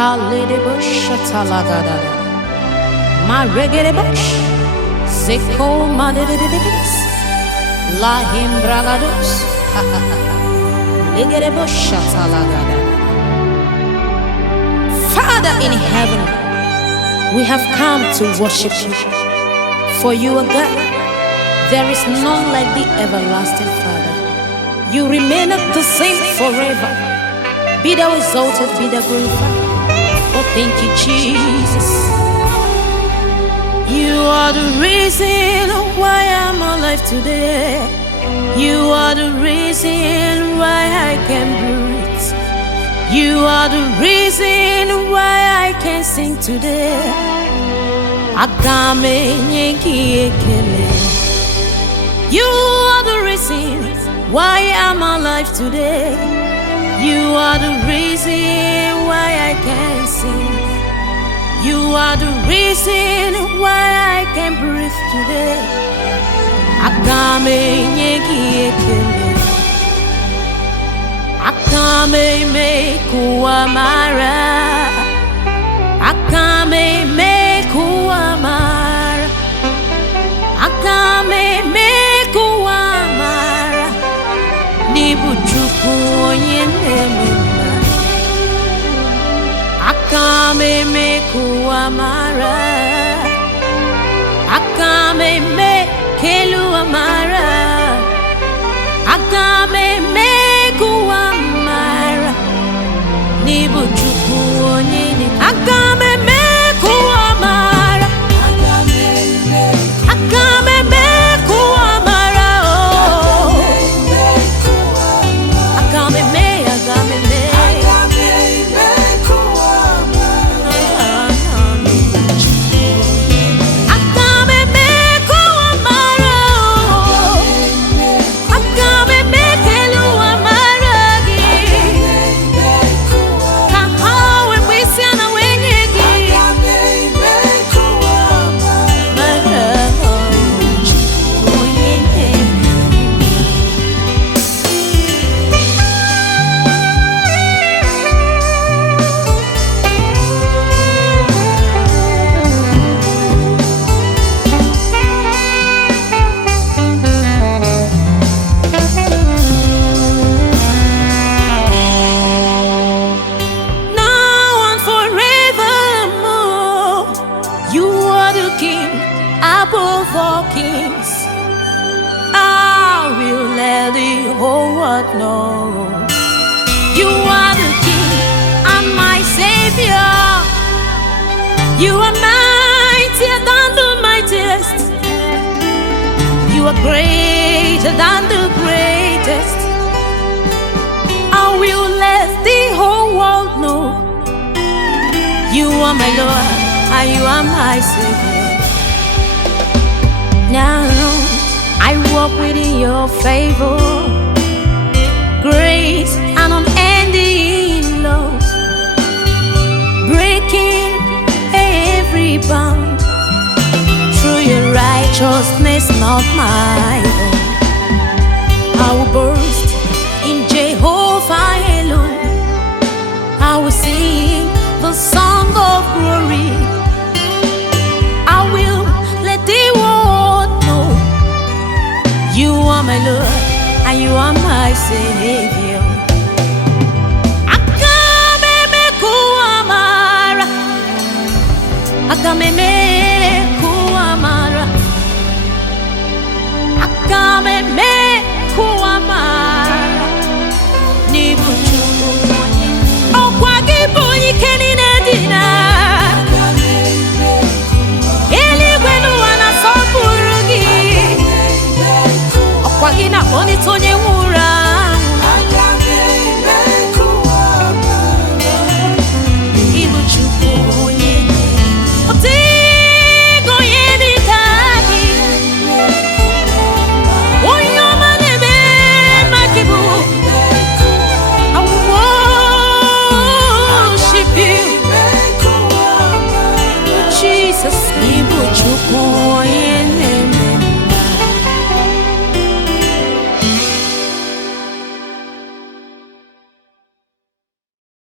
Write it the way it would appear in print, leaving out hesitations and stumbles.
Halidibush Talagada Ma Regedibush Seko Madidibis Lahim Bragadus Ligedibush Talagada. Father in heaven, we have come to worship you, for you are God. There is none like the everlasting Father. You remaineth the same forever. Be thou exalted, be thou glorified. Oh, thank you, Jesus. You are the reason why I'm alive today. You are the reason why I can breathe. You are the reason why I can sing today. You are the reason why I'm alive today. You are the reason why I can sing. You are the reason why I can breathe today. Akame me kuamara. Akame me kuamara. Akame me kuamara. Nibuchuku onyenemena. Akame me kuamara. Akame me keluamara. Akame me kuamara. Nibuchuku onyene. Akame me kuamara. Akame me kuamara. Akame me, akame me. Akame me kuamara. Akame me keluamara. Kahawe wisiana wenyegi. Now and forevermore, you are the King above all kings. I will let the whole world know you are the King and my Savior. You are mightier than the mightiest. You are greater than the greatest. I will let the whole world know you are my Lord and you are my Savior. Now I walk within your favor, grace and unending love, breaking every bound through your righteousness, not mine.